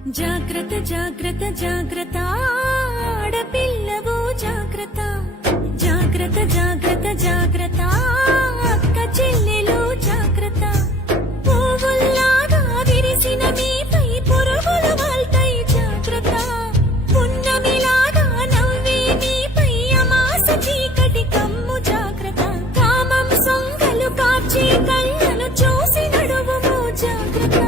జాగ్రత్త జాగ్రత్త జాగ్రత్త ఆడపిల్లవు జాగ్రత్త జాగ్రత్త జాగ్రత్త జాగ్రత్త అక్క చెల్లెలు జాగ్రత్త పువ్వుల్లాగా విరిసిన మీపై పురుగులు వాల్తాయి జాగ్రత్త పున్నమిలాగా నవ్వే మీపై అమాస చీకటి కమ్ము జాగ్రత్త కామం సొంగలు కాచి కళ్ళను చూసి నడువుము జాగ్రత్త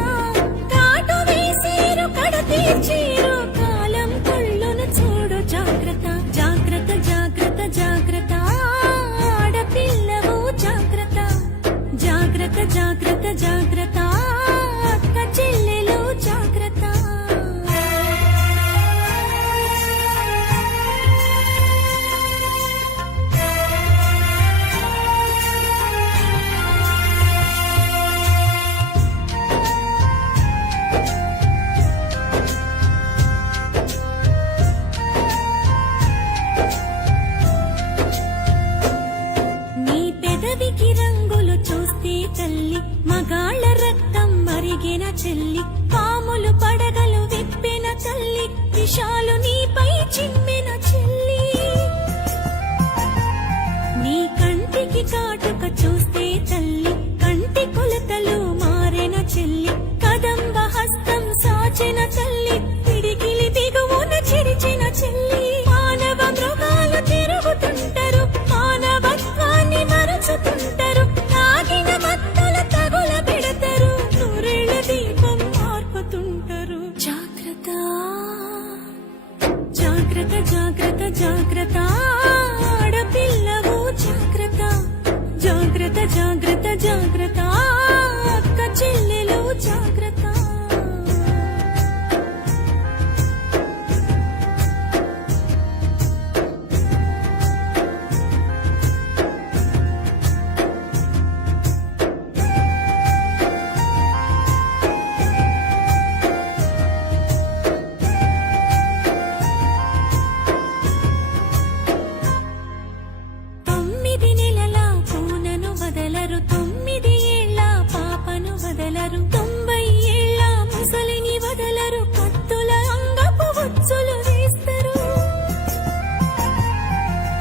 తీర్చేరు కాలం కళ్ళను చూడు జాగ్రత్త జాగ్రత్త జాగ్రత్త జాగ్రత్త ఆడపిల్లవు జాగ్రత్త జాగ్రత్త జాగ్రత్త జాగ్రత్త అక్క చెల్లెలు జాగ్రత్త రంగులు చూస్తే తల్లి మగాళ్ళ రక్తం మరిగిన చెల్లి పాములు పడగలు విప్పిన తల్లి విషాలు నీపై చిమ్మిన చెల్లి నీ కంటికి కాటుక చూస్తే తల్లి కంటి కొలతలు మారిన చెల్లి కదంబ హస్తం సాచిన తల్లి పిడికిలి దిగువన చిరిచిన చెల్లి మానవ మృగాలు తిరుగుతుంటారు మానవత్వాన్ని మరచుతుంటారు తాగిన మత్తుల తగుల పెడతారు నూరేళ్ల దీపం మార్పుతుంటారు జాగ్రత్త జాగ్రత్త జాగ్రత్త జాగ్రత్త ఆడపిల్లవు జాగ్రత్త జాగ్రత్త జాగ్రత్త జాగ్రత్త అక్క చెల్లెలు జాగ్రత్త వదలరు 9 ఏళ్ల పాపను వదలరు 90 ఏళ్ల ముసలిని వదలరు కత్తుల అంగపు ఉచ్చులు వేస్తారు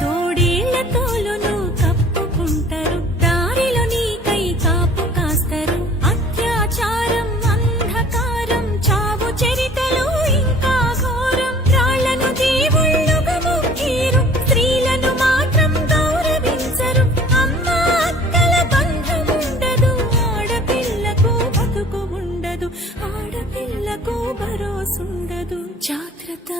తోడేళ్ల తోలును కప్పుకుంటారు దారిలో నీకై కాపు కాస్తారు అత్యాచారం అంధకారం చావు చరితలు ఇంకా ఘోరం రాళ్లను దేవుళ్ళుగా మొక్కీరు స్త్రీలను మాత్రం గౌరవించరు ఆడపిల్లకు భరోసుండదు జాగ్రత్త